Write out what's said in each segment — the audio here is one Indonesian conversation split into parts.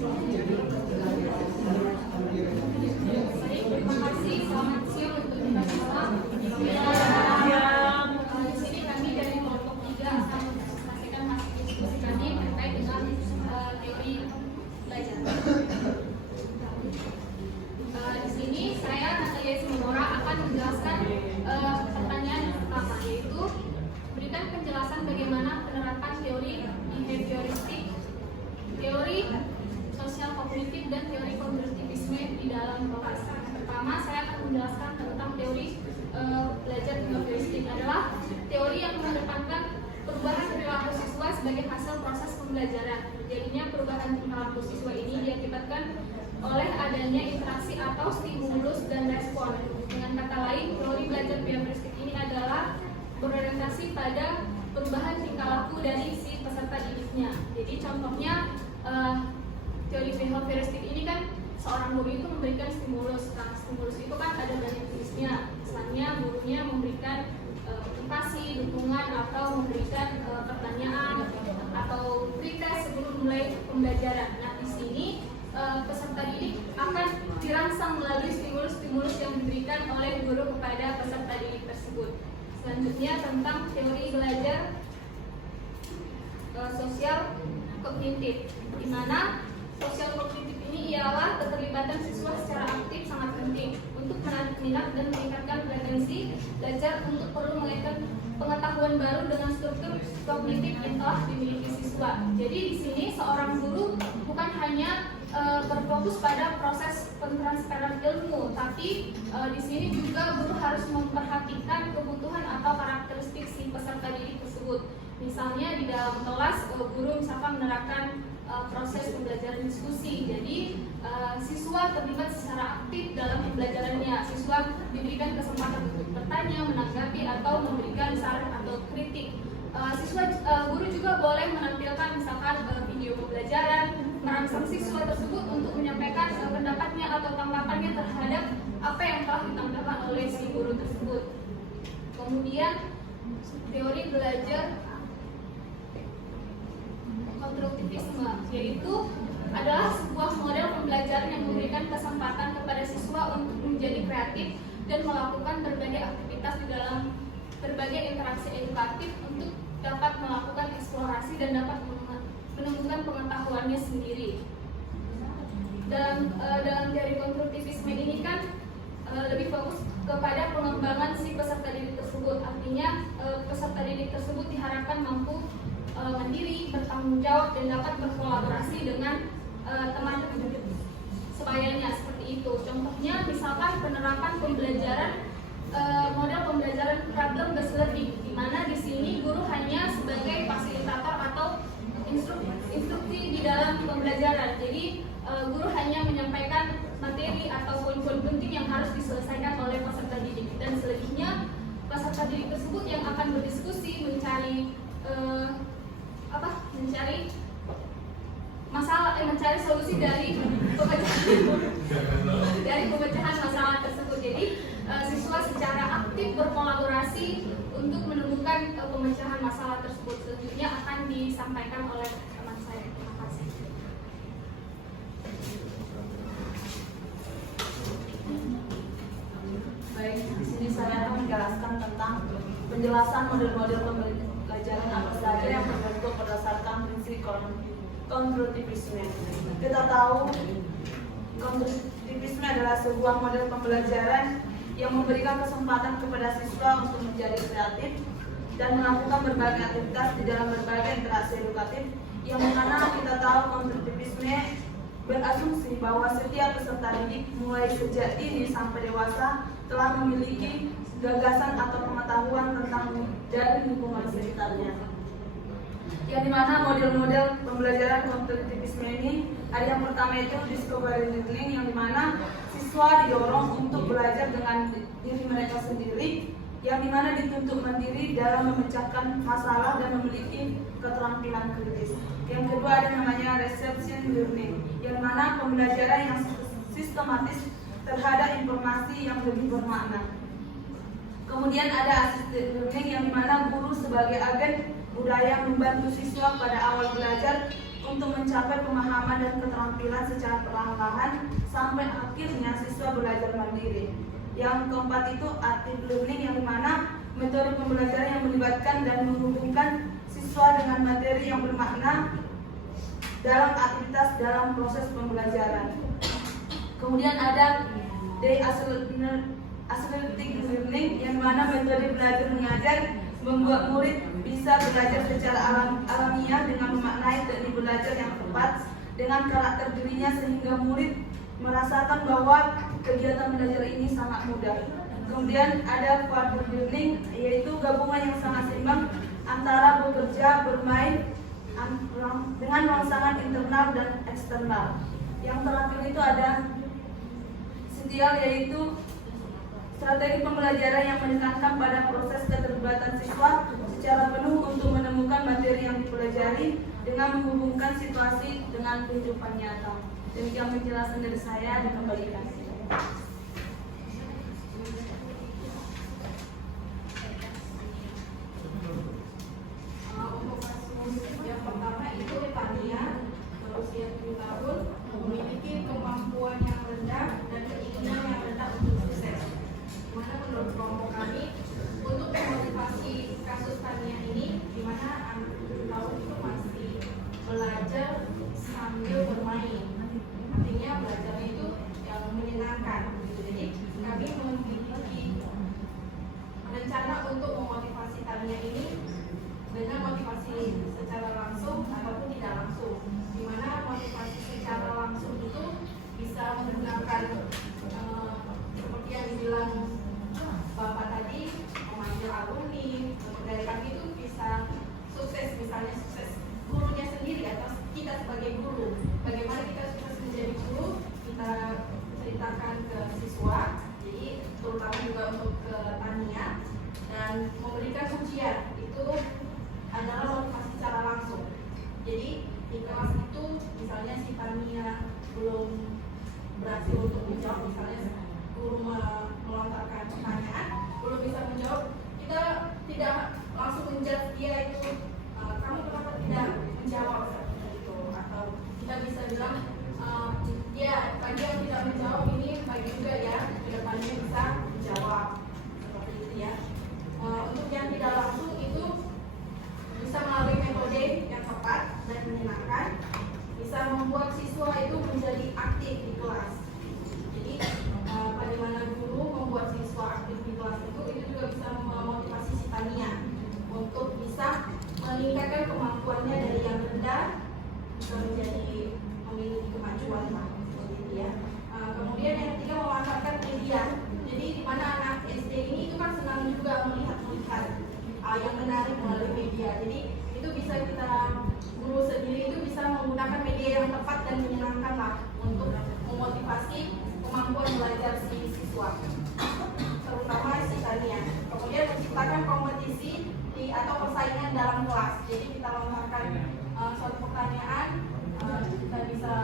Baik, terima kasih. Selamat siang untuk kita semua. Di sini kami dari kelompok 3 akan mempresentasikan hasil diskusi kami terkait dengan teori belajar. Di sini saya Natalia Simora akan menjelaskan pertanyaan yang pertama, yaitu berikan penjelasan bagaimana penerapan teori behavioristik, teori sosial kognitif, dan teori konstruktivisme di dalam kelas. Pertama, saya akan menjelaskan tentang teori belajar behavioristik. Adalah teori yang mengedepankan perubahan perilaku siswa sebagai hasil proses pembelajaran. Terjadinya perubahan perilaku siswa ini diakibatkan oleh adanya interaksi atau stimulus dan respon. Dengan kata lain, teori belajar behavioristik ini adalah berorientasi pada perubahan tingkah laku dari si peserta didiknya. Jadi contohnya teori behavioristik ini kan seorang guru itu memberikan stimulus. Nah, stimulus itu kan ada banyak jenisnya. Misalnya gurunya memberikan motivasi, dukungan, atau memberikan pertanyaan atau pretest sebelum mulai pembelajaran. Nah, di sini peserta didik akan dirangsang melalui stimulus-stimulus yang diberikan oleh guru kepada peserta didik tersebut. Selanjutnya tentang teori belajar sosial kognitif, di mana sosial kognitif ini ialah keterlibatan siswa secara aktif sangat penting untuk menarik minat dan meningkatkan frekuensi belajar untuk perlu mengaitkan pengetahuan baru dengan struktur kognitif yang telah dimiliki siswa. Jadi di sini seorang guru bukan hanya berfokus pada proses pentransferan ilmu, tapi di sini juga guru harus memperhatikan kebutuhan atau karakteristik si peserta didik tersebut. Misalnya di dalam kelas guru misalkan menerapkan proses pembelajaran diskusi, jadi siswa terlibat secara aktif dalam pembelajarannya. Siswa diberikan kesempatan untuk bertanya, menanggapi, atau memberikan saran atau kritik. Guru juga boleh menampilkan misalkan video pembelajaran, merangsang siswa tersebut untuk menyampaikan pendapatnya atau tanggapannya terhadap apa yang telah ditanggapan oleh si guru tersebut. Kemudian teori belajar konstruktivisme, yaitu adalah sebuah model pembelajaran yang memberikan kesempatan kepada siswa untuk menjadi kreatif dan melakukan berbagai aktivitas di dalam berbagai interaksi edukatif untuk dapat melakukan eksplorasi dan dapat menemukan pengetahuannya sendiri. Dalam teori konstruktivisme ini kan lebih fokus kepada pengembangan si peserta didik tersebut. Artinya peserta didik tersebut diharapkan mampu mandiri, bertanggung jawab, dan dapat berkolaborasi dengan teman sebayanya, seperti itu. Contohnya misalkan penerapan pembelajaran model pembelajaran problem based learning, di mana di sini guru hanya sebagai fasilitator atau instruksi di dalam pembelajaran. Jadi guru hanya menyampaikan materi atau poin-poin penting yang harus diselesaikan oleh peserta didik, dan selebihnya peserta didik tersebut yang akan berdiskusi, mencari mencari solusi dari pemecahan masalah tersebut. Jadi siswa secara aktif berkolaborasi untuk menemukan pemecahan masalah tersebut. Selanjutnya akan disampaikan oleh teman saya. Terima kasih. Baik, di sini saya akan menjelaskan tentang penjelasan model-model pembelajaran apa saja yang terbentuk berdasarkan prinsip konstruktivisme. Kita tahu konstruktivisme adalah sebuah model pembelajaran yang memberikan kesempatan kepada siswa untuk menjadi kreatif dan melakukan berbagai aktivitas di dalam berbagai interaksi edukatif, yang mana kita tahu konstruktivisme berasumsi bahwa setiap peserta didik mulai sejak dini sampai dewasa telah memiliki gagasan atau pengetahuan tentang dari lingkungan sekitarnya. Yang dimana model-model pembelajaran konstruktivisme ini ada yang pertama itu discovery learning, yang dimana siswa didorong untuk belajar dengan diri mereka sendiri, yang dimana dituntut mandiri dalam memecahkan masalah dan memiliki keterampilan kritis. Yang kedua ada namanya reception learning, yang mana pembelajaran yang sistematis terhadap informasi yang lebih bermakna. Kemudian ada assisted learning, yang dimana guru sebagai agen budaya membantu siswa pada awal belajar untuk mencapai pemahaman dan keterampilan secara perlahan-lahan sampai akhirnya siswa belajar mandiri. Yang keempat itu active learning, yang dimana metode pembelajaran yang melibatkan dan menghubungkan siswa dengan materi yang bermakna dalam aktivitas dalam proses pembelajaran. Kemudian ada day accelerating learning, yang mana metode belajar mengajar membuat murid bisa belajar secara alamiah dengan memaknai teknik belajar yang tepat dengan karakter dirinya, sehingga murid merasakan bahwa kegiatan belajar ini sangat mudah. Kemudian ada quadruple learning, yaitu gabungan yang sangat seimbang antara bekerja, bermain dengan rangsangan internal dan eksternal. Yang terakhir itu ada setial, yaitu strategi pembelajaran yang menekankan pada proses keterlibatan siswa secara penuh untuk menemukan materi yang dipelajari dengan menghubungkan situasi dengan kehidupan nyata. Demikian penjelasan dari saya, dikembalikan. Untuk kasus yang pertama itu Tania, berusia 7 tahun, memiliki kemampuan yang rendah dan keinginan yang rendah untuk sukses. Dimana menurut kelompok kami, untuk memotivasi kasus Tania ini, dimana anak 7 tahun itu masih belajar sambil bermain. Artinya belajarnya itu yang menyenangkan. Gitu. Jadi kami memiliki rencana untuk memotivasi Tania ini dengan motivasi secara langsung ataupun tidak langsung. Di mana motivasi secara langsung itu bisa menggunakan seperti yang dibilang Bapak tadi, memanggil alumni. Untuk dari kami itu bisa sukses, misalnya sukses gurunya sendiri atau kita sebagai guru. Bagaimana kita sukses menjadi guru, kita ceritakan ke siswa. Jadi terutama juga untuk ke Tania, dan memberikan ujian itu adalah motivasi secara langsung. Jadi di kelas itu misalnya si Tania belum berhasil untuk menjawab, misalnya guru melontarkan pertanyaan belum bisa menjawab, kita tidak langsung menjawab dia itu kamu kenapa tidak menjawab seperti itu, atau kita bisa bilang ya tadi yang tidak menjawab ini baik juga ya, kedepannya bisa menjawab seperti itu ya. Untuk yang tidak langsung itu bisa melalui metode yang tepat dan menyenangkan, bisa membuat siswa itu menjadi aktif di kelas. Jadi bagaimana guru membuat siswa aktif di kelas itu juga bisa memotivasi si Tania untuk bisa meningkatkan kemampuannya dari yang rendah bisa menjadi memiliki kemajuan lah, gitu ya. Kemudian yang ketiga, memanfaatkan media. Jadi di mana anak SD ini itu kan senang juga melihat yang menarik melalui media. Jadi itu bisa kita, guru sendiri itu bisa menggunakan media yang tepat dan menyenangkan lah untuk memotivasi kemampuan belajar si siswa, terutama si Tania. Kemudian menciptakan kompetisi atau persaingan dalam kelas. Jadi kita lontarkan suatu pertanyaan, kita bisa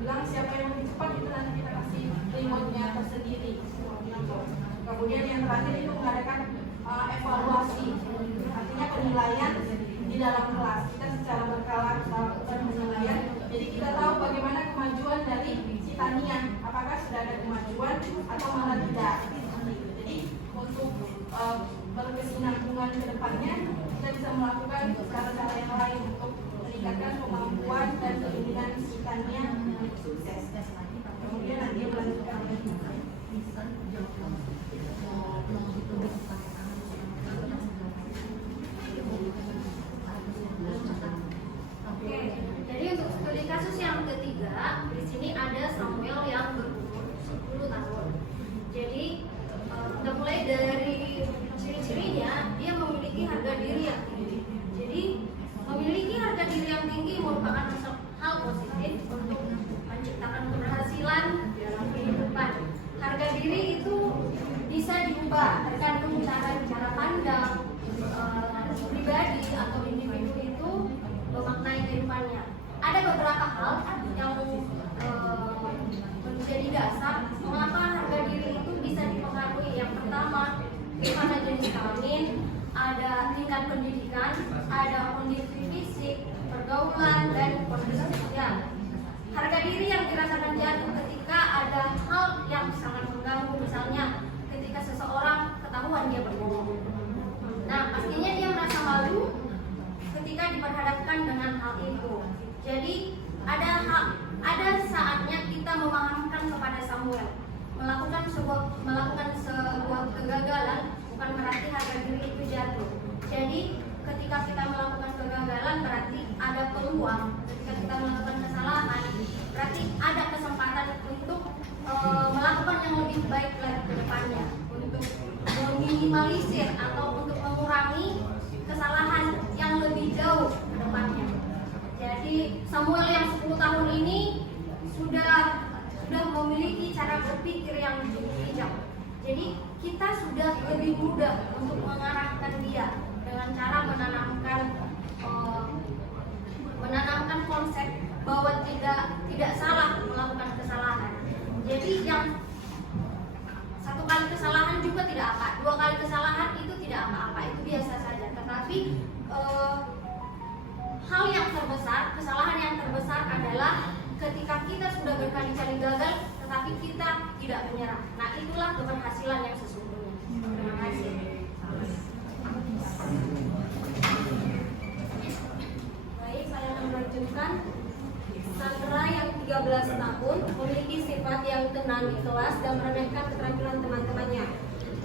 bilang siapa yang lebih cepat, itu nanti kita kasih remote-nya tersendiri. Kemudian yang terakhir itu mengadakan evaluasi, artinya penilaian di dalam kelas. Kita secara berkala kita lakukan penilaian. Jadi kita tahu bagaimana kemajuan dari si Tania, apakah sudah ada kemajuan atau malah tidak. Jadi untuk berkesinambungan ke depannya, kita bisa melakukan cara-cara yang lain untuk meningkatkan kemampuan dan keinginan si Tania untuk sukses. Kemudian nanti melanjutkan jadi untuk studi kasus yang ketiga, di sini ada Samuel yang berumur 10 tahun. Jadi kita mulai dari ciri-cirinya, dia memiliki harga diri yang tinggi. Jadi memiliki harga diri yang tinggi merupakan hal positif untuk menciptakan keberhasilan dalam kehidupan. Harga diri itu bisa diubah tergantung cara pandang pribadi atau individu itu memaknai kehidupannya. Ada beberapa hal yang menjadi dasar mengapa harga diri itu bisa dipengaruhi. Yang pertama, gimana jenis kelamin, ada tingkat pendidikan, ada kondisi fisik, pergaulan, dan kondisi sosial. Harga diri yang dirasakan jatuh ketika ada hal yang sangat mengganggu, misalnya ketika seseorang ketahuan dia berbohong. Nah, pastinya dia merasa malu ketika diperhadapkan dengan hal itu. Jadi ada saatnya kita memahamkan kepada Samuel, melakukan sebuah kegagalan bukan berarti harga diri itu jatuh. Jadi ketika kita melakukan kegagalan berarti ada peluang. Ketika kita melakukan kesalahan berarti ada kesempatan untuk melakukan yang lebih baik lagi ke depannya, untuk meminimalisir atau untuk mengurangi kesalahan yang lebih jauh ke depannya. Jadi Samuel yang 10 tahun ini sudah memiliki cara berpikir yang cukup bijak. Jadi kita sudah lebih mudah untuk mengarahkan dia dengan cara menanamkan konsep bahwa tidak salah melakukan kesalahan. Jadi yang satu kali kesalahan juga tidak apa, 2 kali kesalahan itu tidak apa-apa, itu biasa saja. Tetapi hal yang terbesar, kesalahan yang terbesar adalah ketika kita sudah berkali-kali gagal tetapi kita tidak menyerah. Nah, itulah keberhasilan yang sesungguhnya. Terima kasih. Baik, saya akan melanjutkan. Sandra yang 13 tahun memiliki sifat yang tenang di kelas dan meremehkan keterampilan teman-temannya.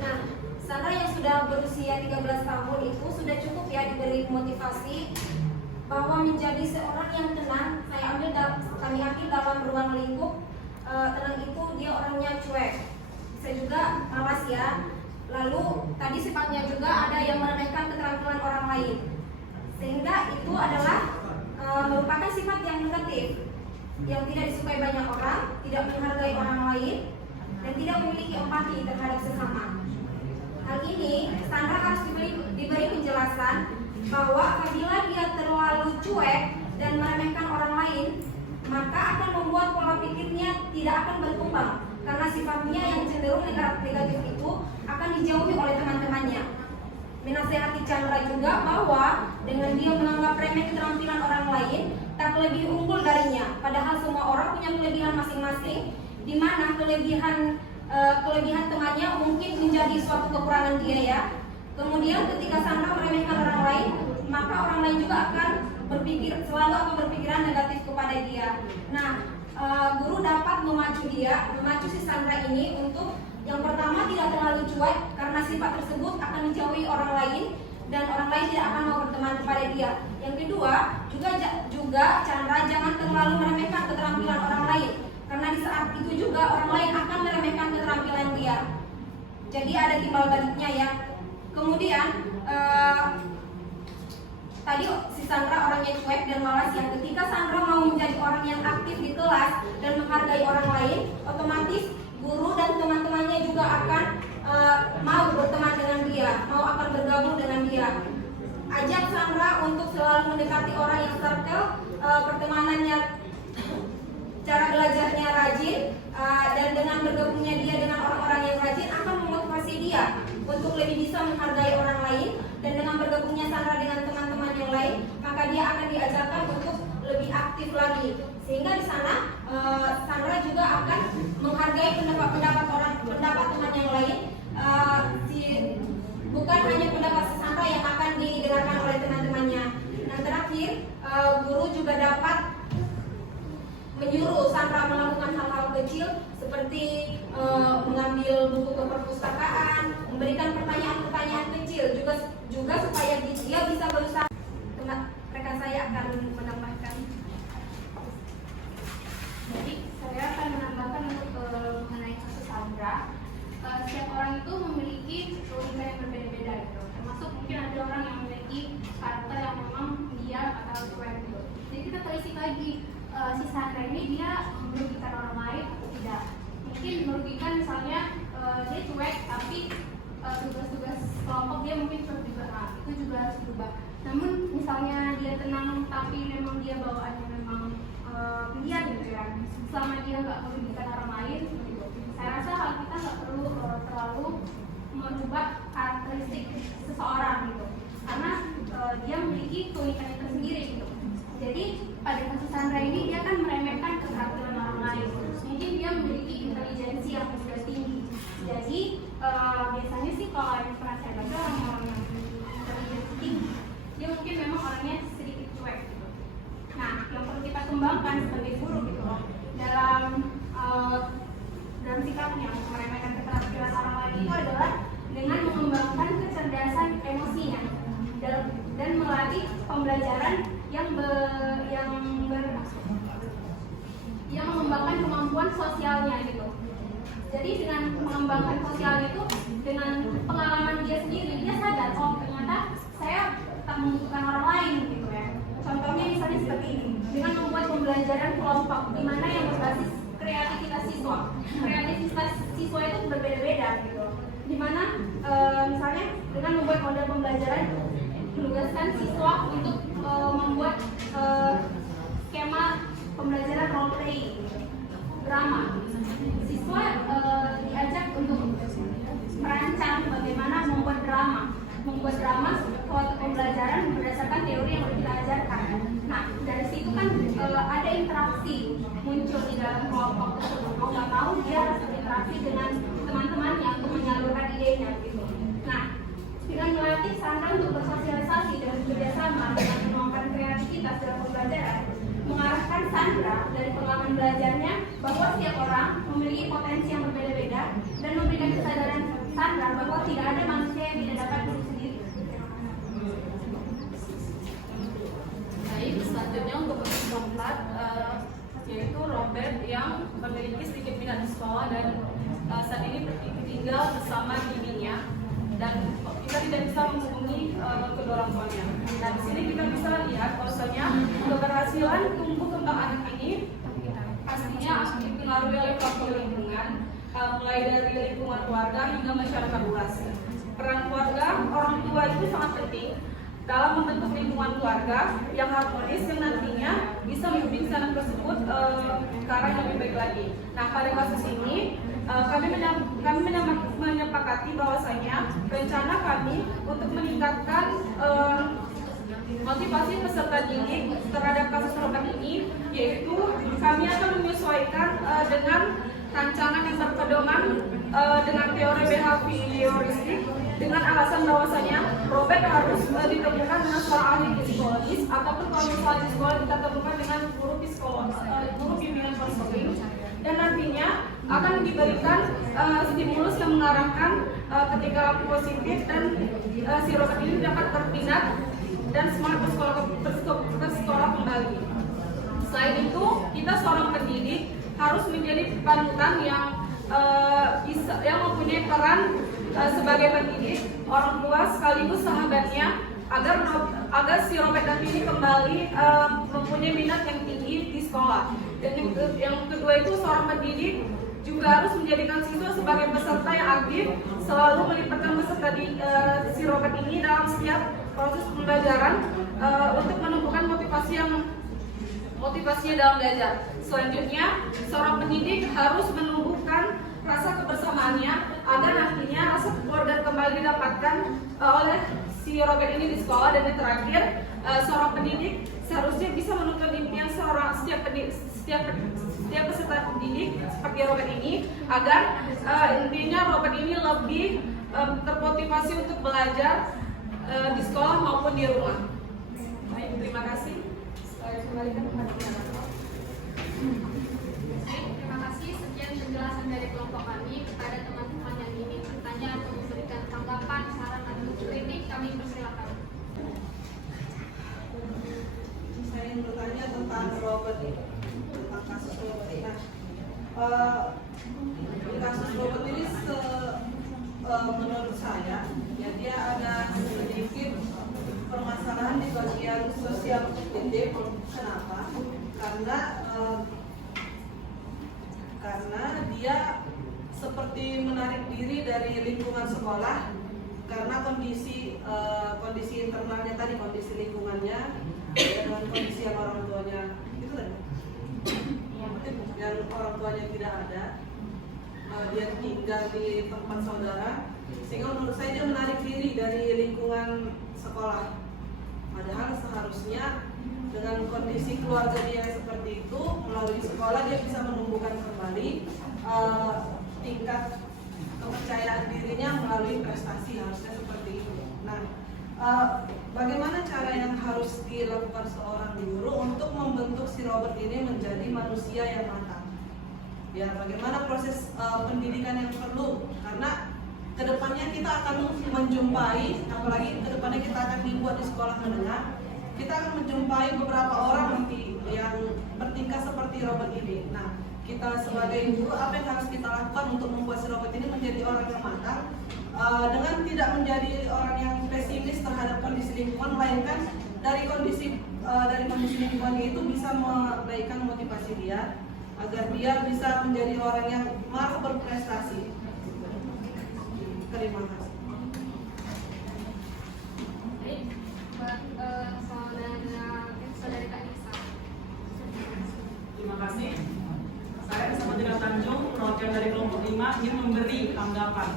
Nah, Sandra yang sudah berusia 13 tahun itu sudah cukup ya diberi motivasi bahwa menjadi seorang yang tenang. Kami ambil dalam ruang lingkup tenang itu dia orangnya cuek, bisa juga malas ya. Lalu tadi sifatnya juga ada yang meremehkan keterampilan orang lain, sehingga itu adalah merupakan sifat yang negatif, yang tidak disukai banyak orang, tidak menghargai orang lain, dan tidak memiliki empati terhadap sesama. Hal ini Sandra harus diberi penjelasan bahwa apabila dia terlalu cuek dan meremehkan orang lain, maka akan membuat pola pikirnya tidak akan berkembang, karena sifatnya yang cenderung negatif itu akan dijauhi oleh teman-temannya. Menasehati Chandra juga bahwa dengan dia menganggap remeh keterampilan orang lain, tak lebih unggul darinya, padahal semua orang punya kelebihan masing-masing, di mana kelebihan temannya mungkin menjadi suatu kekurangan dia ya. Kemudian ketika Sandra meremehkan orang lain, maka orang lain juga akan selalu berpikiran negatif kepada dia. Nah, guru dapat memacu si Sandra ini untuk yang pertama tidak terlalu cuek, karena sifat tersebut akan menjauhi orang lain dan orang lain tidak akan mau berteman kepada dia. Yang kedua, juga Chandra jangan terlalu meremehkan keterampilan orang lain, karena di saat itu juga orang lain akan meremehkan keterampilan dia. Jadi ada timbal baliknya ya. Kemudian tadi si Sandra orangnya cuek dan malas ya. Ketika Sandra mau menjadi orang yang aktif di kelas dan menghargai orang lain, otomatis guru dan teman-temannya juga akan mau berteman dengan dia, akan bergabung dengan dia. Ajak Sandra untuk selalu mendekati orang yang circle, pertemanannya, cara belajarnya rajin, dan dengan bergabungnya dia dengan orang-orang yang rajin akan memotivasi dia untuk lebih bisa menghargai orang lain. Dan dengan bergabungnya Sandra dengan teman-teman yang lain, maka dia akan diajarkan untuk lebih aktif lagi, sehingga di sana Sandra juga akan menghargai pendapat teman yang lain. Bukan hanya pendapat Sandra yang akan didengarkan oleh teman-temannya. Nah, terakhir, guru juga dapat menyuruh Sandra melakukan hal-hal kecil seperti mengambil buku ke perpustakaan, memberikan pertanyaan-pertanyaan kecil juga supaya dia bisa berusaha. Rekan saya akan menambahkan. Jadi saya akan menambahkan untuk mengenai kasus Sandra. Setiap orang itu memiliki keunikan yang berbeda-beda gitu. Termasuk mungkin ada orang yang memiliki karakter yang memang diam atau cuek gitu. Jadi kita telisik lagi si Sandra ini dia merugikan orang lain atau tidak. Mungkin merugikan misalnya dia cuek tapi tugas-tugas kelompok dia mungkin cuek juga, nah, itu juga harus berubah. Namun misalnya dia tenang tapi memang dia bawaannya memang pendiam gitu ya, selama dia nggak merugikan orang lain gitu. Saya rasa hal kita nggak perlu terlalu merubah karakteristik seseorang gitu, karena dia memiliki keunikannya tersendiri gitu. Jadi pada kasus Sandra ini dia kan meremehkan keterampilan orang lain. Mungkin dia memiliki intelijensi yang sudah tinggi. Jadi biasanya sih kalau yang pernah saya baca orang-orang yang intelijensi tinggi, dia mungkin memang orangnya sedikit cuek gitu. Nah, yang perlu kita kembangkan sebagai guru gitu loh dalam sikapnya meremehkan keterampilan orang lain itu adalah dengan mengembangkan kecerdasan emosinya dan melatih pembelajaran yang mengembangkan kemampuan sosialnya gitu. Jadi dengan mengembangkan sosial itu, dengan pengalaman dia sendiri, dia sadar oh ternyata saya tak membutuhkan orang lain gitu ya. Contohnya misalnya seperti ini, dengan membuat pembelajaran kelompok di mana yang berbasis kreativitas siswa. Kreativitas siswa itu berbeda-beda gitu. Dimana misalnya dengan membuat model pembelajaran menugaskan siswa untuk membuat skema pembelajaran role playing, drama. Siswa diajak untuk merancang bagaimana membuat drama suatu pembelajaran berdasarkan teori yang kita ajarkan. Nah, dari situ kan ada interaksi muncul di dalam kelompok tersebut. Mau nggak mau dia harus berinteraksi dengan teman-temannya untuk menyalurkan idenya gitu. Nah, dengan melatih Sandra untuk bersosialisasi dan bekerjasama dengan mengembangkan kreativitas dalam pembelajaran, mengarahkan Sandra dari pengalaman belajarnya bahwa setiap orang memiliki potensi yang berbeda-beda dan memberikan kesadaran Sandra bahwa tidak ada manusia yang tidak dapat diri sendiri. Baik, selanjutnya untuk kasus keempat yaitu Robert yang memiliki sedikit minat di sekolah dan saat ini tinggal bersama bibinya dan kita tidak bisa menghubungi kedua orang tuanya. Nah, di sini kita bisa lihat bahwasanya keberhasilan tumbuh kembang anak ini pastinya dipengaruhi oleh faktor lingkungan, mulai dari lingkungan keluarga hingga masyarakat luas. Peran keluarga, orang tua itu sangat penting dalam membentuk lingkungan keluarga yang harmonis yang nantinya bisa membimbing anak tersebut ke arah yang lebih baik lagi. Nah, pada kasus ini kami menyepakati bahwasanya rencana kami untuk meningkatkan motivasi peserta didik terhadap kasus Robert ini, yaitu kami akan menyesuaikan dengan rancangan yang berpedoman dengan teori behavioristik dengan alasan bahwasanya Robert harus ditemukan dengan seorang ahli psikologis ataupun kalau misalnya di sekolah kita temukan dengan guru bimbingan konseling, dan nantinya akan diberikan stimulus yang mengarahkan ketika positif dan si Robert ini dapat berminat dan semangat bersekolah kembali. Selain itu, kita seorang pendidik harus menjadi panutan yang mempunyai peran sebagai pendidik, orang tua sekaligus sahabatnya agar si Robert nanti ini kembali mempunyai minat yang tinggi di sekolah. Dan yang kedua itu seorang pendidik juga harus menjadikan siswa sebagai peserta yang aktif, selalu melibatkan peserta si Robert ini dalam setiap proses pembelajaran untuk menumbuhkan motivasinya dalam belajar. Selanjutnya, seorang pendidik harus menumbuhkan rasa kebersamaannya agar nantinya rasa keluarga kembali didapatkan oleh si Robert ini di sekolah. Dan yang terakhir, seorang pendidik seharusnya bisa menuntut impian setiap peserta didik seperti Robert ini agar intinya Robert ini lebih termotivasi untuk belajar di sekolah maupun di rumah. Baik, terima kasih. Saya kembalikan kepada Terima kasih. Sekian penjelasan dari kelompok kami. Kepada teman-teman yang ingin bertanya atau memberikan tanggapan, saran atau kritik, kami persilakan. Saya ingin bertanya tentang Robert ini, tentang kasus Robert ini. Di kasus Robert ini menurut saya ya dia ada sedikit permasalahan di bagian sosial pendidik. Kenapa? Karena dia seperti menarik diri dari lingkungan sekolah karena kondisi internalnya tadi, kondisi lingkungannya dengan kondisi yang orang tuanya itu kan yang orang tuanya tidak ada, dia tinggal di tempat saudara, sehingga menurut saya dia menarik diri dari lingkungan sekolah. Padahal seharusnya dengan kondisi keluarga dia yang seperti itu, melalui sekolah dia bisa menumbuhkan kembali tingkat kepercayaan dirinya melalui prestasi, harusnya seperti itu. Nah, bagaimana cara yang harus dilakukan seorang guru untuk membentuk si Robert ini menjadi manusia yang matang? Ya, bagaimana proses pendidikan yang perlu? Karena kedepannya kita akan menjumpai, apalagi kedepannya kita akan dibuat di sekolah menengah, kita akan menjumpai beberapa orang nanti yang bertingkah seperti Robert ini. Nah, kita sebagai guru apa yang harus kita lakukan untuk membuat si Robert ini menjadi orang yang matang, dengan tidak menjadi orang yang pesimis terhadap kondisi lingkungan, melainkan dari kondisi lingkungannya itu bisa menaikkan motivasi dia agar dia bisa menjadi orang yang mau berprestasi. Terima kasih. Baik, saudari Kak Nisa. Terima kasih. Saya bersama dengan Tanjung, perwakilan dari kelompok 5 ingin memberi tanggapan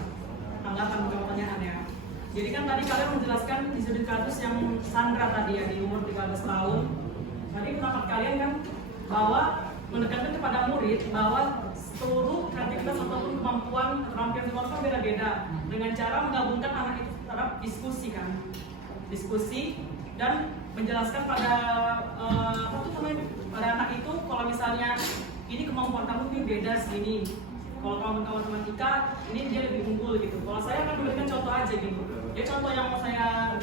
pertanyaan ya. Jadi kan tadi kalian menjelaskan di sudut kasus yang Sandra tadi ya, di umur 13 tahun. Tadi pendapat kalian kan bahwa menekankan kepada murid bahwa seluruh kreativitas ataupun kemampuan keterampilan sekolah kan beda-beda, dengan cara menggabungkan anak itu terhadap diskusi kan, diskusi dan menjelaskan pada pada anak itu kalau misalnya ini kemampuan kamu ini beda sini, kalau kamu matematika ini dia lebih unggul gitu. Kalau saya akan memberikan contoh aja gitu. Ya contoh yang mau saya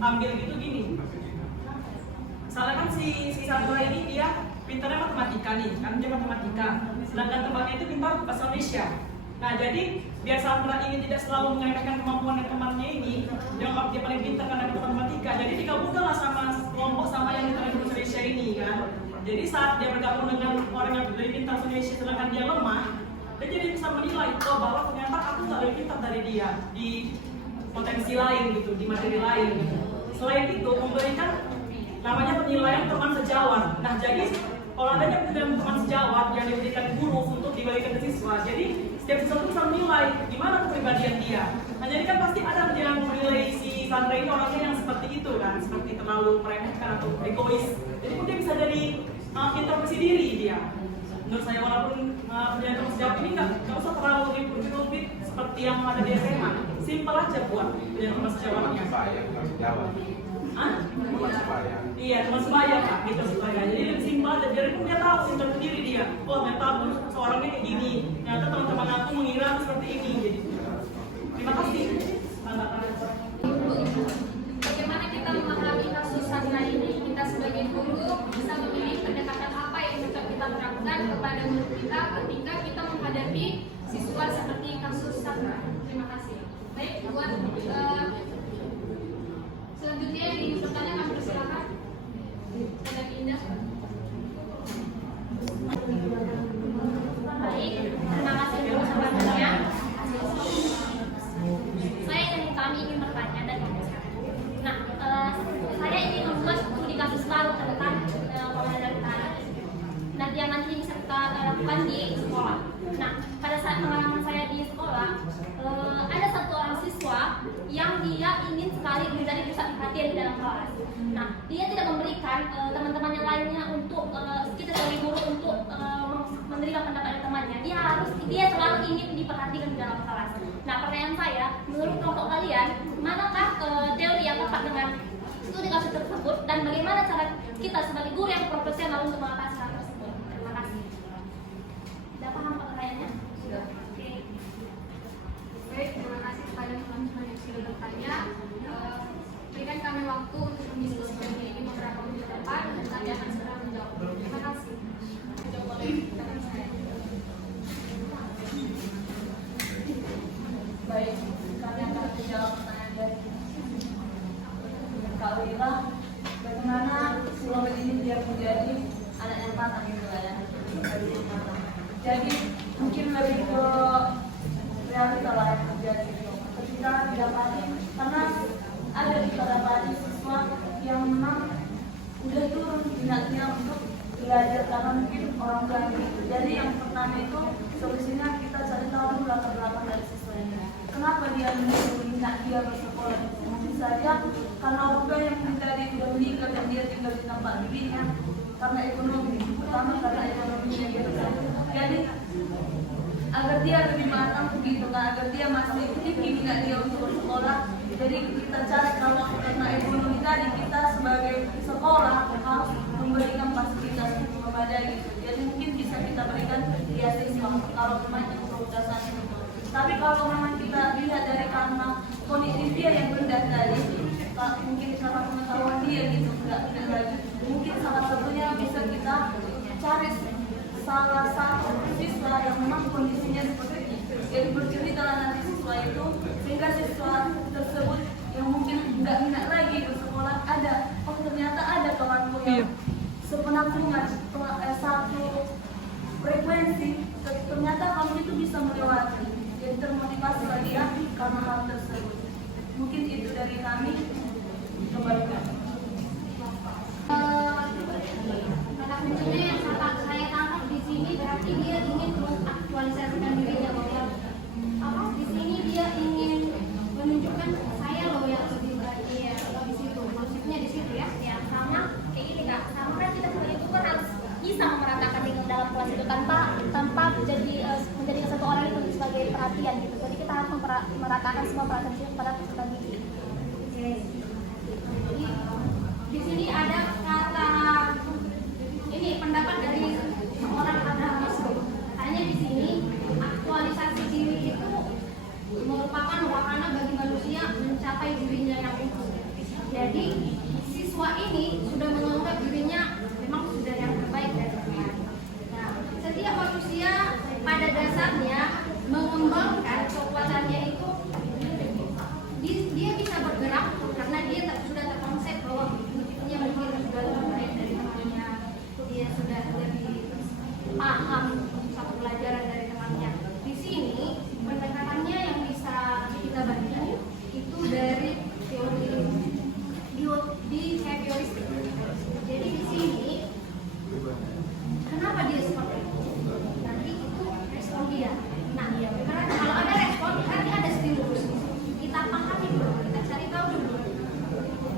ambil gitu gini. Misalnya kan si Sandra ini dia pintarnya matematika nih, kan dia matematika. Sedangkan temannya itu pintar bahasa Indonesia. Nah jadi biar Sandra ini tidak selalu mengeremehkan kemampuan temannya ini, dia paling pintar karena pintar matematika. Jadi digabungkanlah sama kelompok sama yang pintar bahasa Indonesia ini kan. Jadi saat dia bergabung dengan orang yang lebih pintar bahasa Indonesia sedangkan dia lemah, dia jadi bisa menilai bahwa ternyata aku tak lebih pintar dari dia di potensi lain gitu, di materi lain gitu. Selain itu memberikan namanya penilaian teman sejawat. Nah jadi kalau adanya penilaian teman sejawat yang diberikan guru untuk diberikan ke siswa, jadi setiap siswa itu bisa menilai gimana kepribadian dia. Nah jadi kan pasti ada yang menilai si Sandra ini orangnya yang seperti itu kan, seperti terlalu meremehkan atau egois. Jadi pun dia bisa jadi introspeksi diri dia. Menurut saya walaupun penilaian teman sejawat ini nggak usah terlalu rumit seperti yang ada di SMA. Simpel aja buat penilaian teman sejawatnya. Iya, teman sebaya Pak, gitu sebaya. Jadi lebih simpel aja, biar dia tahu simpel sendiri dia. Oh, ternyata aku seorangnya kayak gini. Ternyata teman-teman aku mengira aku seperti ini. Jadi, terima kasih. Bagaimana kita memahami kasus Sandra ini? Kita sebagai guru bisa memilih pendekatan apa yang cocok kita terapkan kepada murid kita ketika kita menghadapi siswa seperti kasus Sandra. Terima kasih. Baik, buat selanjutnya yang ingin bertanya kami persilakan. Saudari Indah. Baik, terima kasih untuk kesempatannya. Saya dan kami ingin bertanya dan nah, saya ingin membuat studi kasus baru tentang pengadaan tanah. Nah, yang nanti bisa kita lakukan di sekolah. Nah, pada saat pengalaman saya di sekolah, ada satu orang siswa yang dia ingin sekali menjadi pusat perhatian di dalam kelas. Nah, dia tidak memberikan teman-teman yang lainnya untuk kita sebagai guru untuk menerima pendapat temannya. Dia selalu ingin diperhatikan di dalam kelas. Nah, pertanyaan saya, menurut kelompok kalian, manakah teori yang tepat dengan studi kasus tersebut dan bagaimana cara kita sebagai guru yang profesional untuk mengatasi hal tersebut? Terima kasih. Sudah paham pertanyaannya? Sudah. Oke. Baik, terima kasih kepada teman-teman yang sudah bertanya. Berikan kami waktu untuk mendiskusikan ini beberapa menit depan dan kami akan segera menjawab. Terima kasih. Menjawab oleh rekan saya. Baik, kami akan menjawab pertanyaan dari Kak Wira. Bagaimana si Robert ini biar menjadi anak yang matang gitu lah ya. Jadi mungkin lebih ke realita lah yang terjadi. Ketika didapati, karena ada didapati siswa yang memang udah turun minatnya untuk belajar karena mungkin orang tua gitu. Jadi yang pertama itu solusinya kita cari tahu dulu latar belakang dari siswa ini. Kenapa dia minat dia bersekolah? Mungkin saja karena orang tua yang tadi udah meninggal dan dia tinggal di tempat dirinya karena ekonomi, pertama karena ekonominya dia besar. Jadi agar dia lebih matang begitu kan, agar dia masih tinggi minat dia untuk bersekolah. Jadi kita cari kalau karena ekonomi tadi kita sebagai sekolah harus memberikan fasilitas yang memadai gitu. Jadi mungkin bisa kita berikan beasiswa kalau memang keputusan itu. Tapi kalau memang kita lihat dari karena kondisi dia yang rendah tadi, mungkin karena pengetahuan dia gitu nggak lagi. Mungkin salah satunya bisa kita cari salah satu siswa yang memang kondisinya seperti ini. Jadi berceritalah nanti siswa itu sehingga siswa tersebut yang mungkin nggak minat lagi bersekolah ada, oh ternyata ada kawanku yang sepenampungan satu frekuensi, ternyata kamu itu bisa melewati. Jadi termotivasi lagi ya karena hal tersebut. Mungkin itu dari kami. Kembalikan. Kata kuncinya yang saya tangkap di sini berarti dia ingin mengaktualisasikan dirinya bahwa apa di sini dia ingin menunjukkan saya loh yang lebih baik di situ, maksudnya di situ ya. Ya sama kayak gini kak, sama kan kita sebagai tutor harus bisa memeratakan di dalam kelas itu tanpa menjadi satu orang itu sebagai perhatian gitu. Jadi kita harus memeratakan semua perhatian itu kepada peserta didik. Di sini ada kata ini pendapat dari seorang Abraham Maslow. Katanya di sini aktualisasi diri itu merupakan wahana bagi manusia mencapai dirinya yang utuh. Jadi siswa ini sudah menganggap dirinya memang sudah yang terbaik dari Tuhan. Nah, setiap manusia pada dasarnya mengembangkan kekuatannya itu dia bisa bergerak karena dia sudah terkonsep bahwa dia mungkin sudah lebih baik dari temannya, dia sudah lebih paham satu pelajaran dari temannya. Di sini pendekatannya yang bisa kita baca itu dari teori behavioristik. Jadi di sini kenapa dia seperti itu? Nanti itu respon dia. Nah, karena kalau ada respon berarti ada stimulus. Kita pahami dulu, kita cari tahu dulu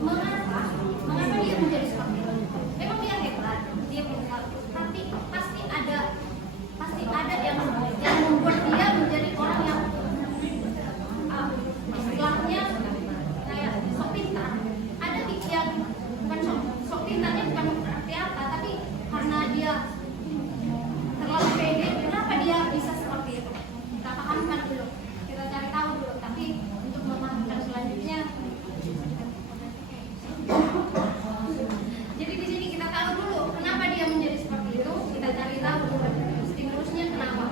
mengapa dia menjadi seperti itu. Memang dia hebat, dia pintar, tapi pasti ada yang membuat dia menjadi orang yang istilahnya kayak sok pintar. Ada yang bukan sok pintarnya bukan berarti apa, tapi karena dia terlalu pede, kenapa dia bisa seperti itu? Kita pahamkan dulu, kita cari tahu dulu. Tapi untuk memahamkan selanjutnya, jadi di sini kita tahu dulu kenapa dia menjadi seperti itu, kita cari tahu dulu stimulusnya kenapa.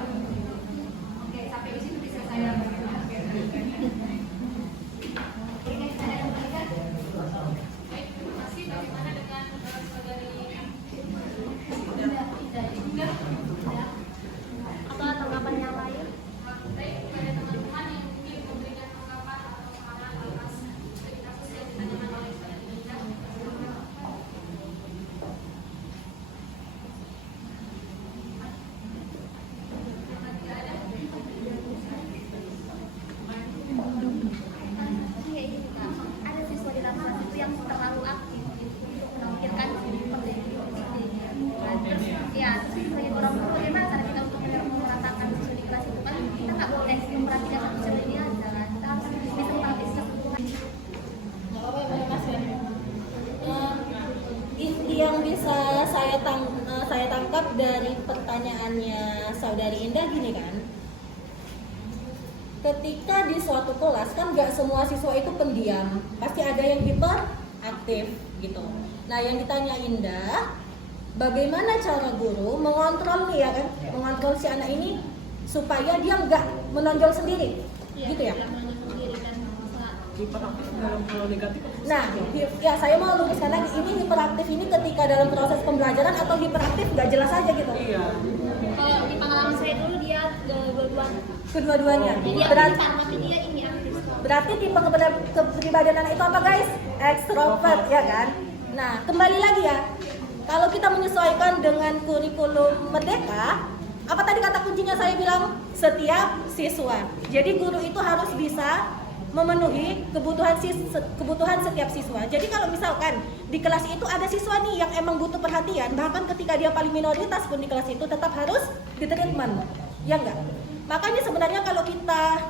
Oke, sampai di situ bisa saya Baik, terima kasih. Bagaimana dengan saudari Apa tanggapan yang lain? Baik, kepada teman-teman yang mungkin memberikan tanggapan atau saran atas cerita kasus yang ditanyakan oleh saudari Indah. Iya ini kak, ada siswa di dalam kelas itu yang terlalu aktif untuk memikirkan pendidikan. Terus ya, sebagai orang tua bagaimana cara kita untuk meratakan siswa di kelas itu kan kita nggak boleh memperhatikan satu siswa ini aja kan, kita harus bisa memperhatikan keseluruhan. Inti yang bisa saya tangkap dari pertanyaannya saudari Indah gini kan, ketika di suatu kelas kan nggak semua siswa itu pendiam, pasti ada yang hiperaktif gitu. Nah yang ditanya Indah, bagaimana cara guru mengontrol nih ya kan, mengontrol si anak ini supaya dia nggak menonjol sendiri, gitu ya? Hiperaktif dalam hal negatif. Nah, ya saya mau luruskan lagi, ini hiperaktif ini ketika dalam proses pembelajaran atau hiperaktif nggak jelas aja gitu? Iya. Kalau di pengalaman saya dulu dia Kedua-duanya. dia pintar tapi dia ini aktif. Berarti tipe kepribadian itu apa guys? Extrovert ya kan? Nah, kembali lagi ya. Kalau kita menyesuaikan dengan kurikulum Merdeka, apa tadi kata kuncinya saya bilang? Setiap siswa. Jadi guru itu harus bisa memenuhi kebutuhan setiap siswa. Jadi kalau misalkan di kelas itu ada siswa nih yang emang butuh perhatian, bahkan ketika dia paling minoritas pun di kelas itu tetap harus ditreatment, ya enggak? Makanya sebenarnya kalau kita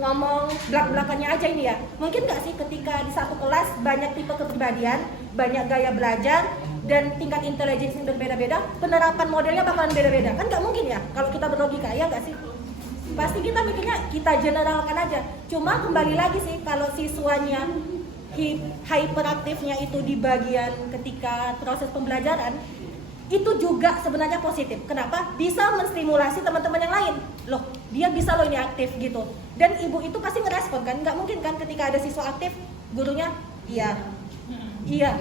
ngomong belak-belakannya aja ini ya, mungkin nggak sih ketika di satu kelas banyak tipe kepribadian, banyak gaya belajar, dan tingkat intelijensi yang berbeda-beda, penerapan modelnya bakalan beda-beda, kan nggak mungkin ya kalau kita berlogika, ya nggak sih? Pasti kita mikirnya kita generalkan aja. Cuma kembali lagi sih, kalau siswanya hyperaktifnya itu di bagian ketika proses pembelajaran, itu juga sebenarnya positif. Kenapa? Bisa menstimulasi teman-teman yang lain. Loh, dia bisa loh ini aktif gitu. Dan ibu itu pasti ngerespon kan? Nggak mungkin kan ketika ada siswa aktif, gurunya iya,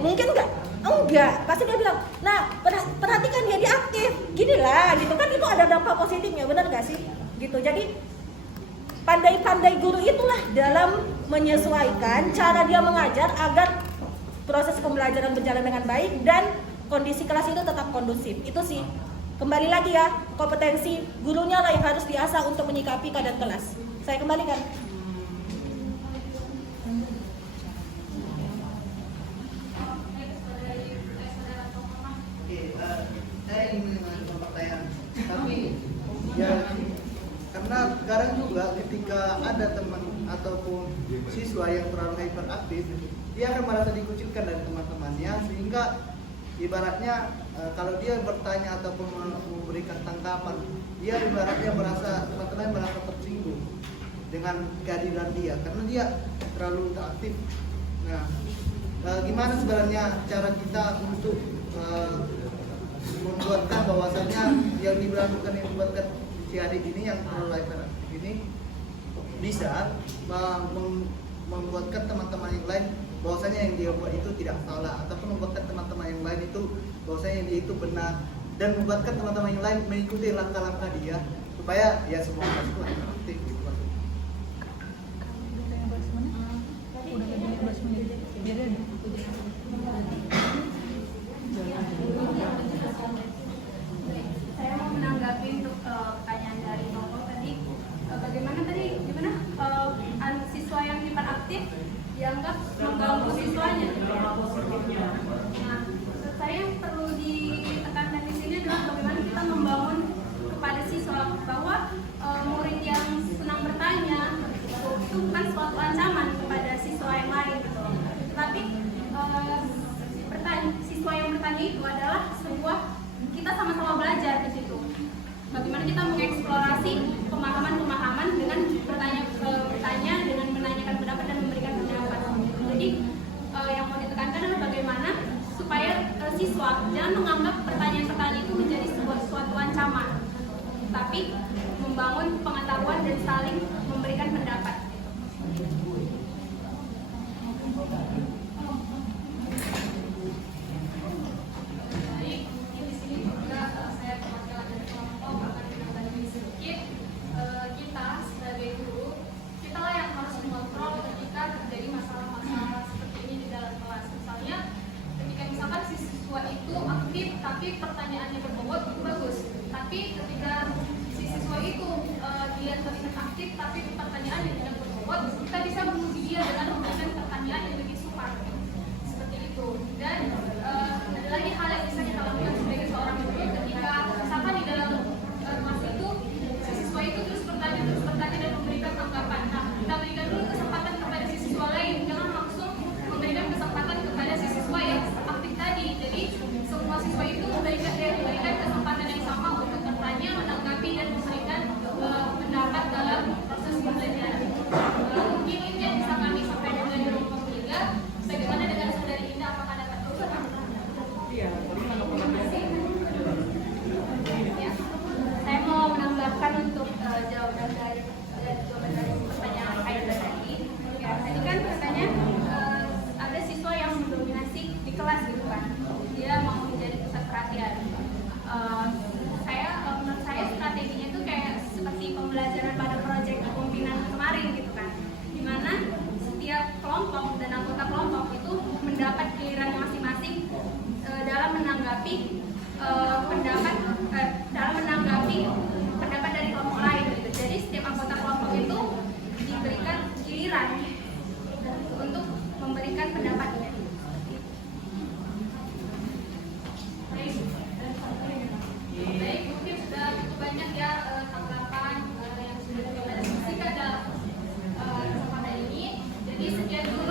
mungkin nggak? Enggak, pasti dia bilang, nah perhatikan dia aktif, gini lah gitu kan, itu ada dampak positifnya, benar nggak sih? Gitu. Jadi pandai-pandai guru itulah dalam menyesuaikan cara dia mengajar agar proses pembelajaran berjalan dengan baik dan kondisi kelas itu tetap kondusif. Itu sih, kembali lagi ya, kompetensi gurunya lah yang harus diasah untuk menyikapi keadaan kelas. Saya kembalikan. Saya ingin mengajukan pertanyaan, tapi ya karena sekarang juga ketika ada teman ataupun siswa yang terlalu hyperaktif, dia akan merasa dikucilkan dari teman-temannya, sehingga ibaratnya kalau dia bertanya ataupun memberikan tanggapan, dia ibaratnya merasa teman-teman merasa tersinggung dengan kehadiran dia karena dia terlalu aktif. Nah, gimana sebenarnya cara kita untuk membuatkan bahwasannya yang membuatkan si adik ini yang terlalu hyperaktif ini bisa membuatkan teman-teman yang lain bahwasanya yang dia buat itu tidak salah, ataupun membuatkan teman-teman yang lain itu bahwasanya yang dia itu benar, dan membuatkan teman-teman yang lain mengikuti langkah-langkah dia supaya ya semua kelas itu aktif gitu. Saya mau menanggapi untuk pertanyaan dari Novel tadi, bagaimana tadi gimana siswa yang hiperaktif dianggap mengganggu siswanya. Nah, saya yang perlu ditekankan di sini adalah bagaimana kita membangun kepada siswa bahwa murid yang senang bertanya itu bukan suatu ancaman kepada siswa yang lain, tetapi siswa yang bertanya itu adalah sebuah kita sama-sama belajar di situ. Bagaimana kita mengeksplorasi pemahaman-pemahaman dengan bertanya dengan menanyakan pendapat dan memberikan pendapat. Jadi yang mau ditekankan adalah bagaimana supaya siswa jangan menganggap pertanyaan-pertanyaan itu menjadi suatu ancaman, tapi membangun pengetahuan dan saling memberikan pendapat. Tapi pertanyaannya berbobot bagus. Tapi ketika si siswa itu dia terlihat aktif tapi pertanyaannya tidak berbobot, kita bisa menguji dia dengan memberikan pertanyaan yang lebih sukar. Seperti itu. Dan ada lagi hal yang bisa kita lakukan sebagai seorang guru ketika misalkan di dalam kelas itu si siswa itu terus bertanya dan memberikan tanggapan. Nah, kita berikan dulu kesempatan kepada si siswa lain, jangan langsung memberikan kesempatan kepada si siswa yang aktif tadi. Jadi semua siswa itu memberikan kesempatan yang sama untuk bertanya, menanggapi dan memberikan pendapat dalam proses pembelajaran. Mungkin ini yang bisa kami sampaikan. Jadi sekian dulu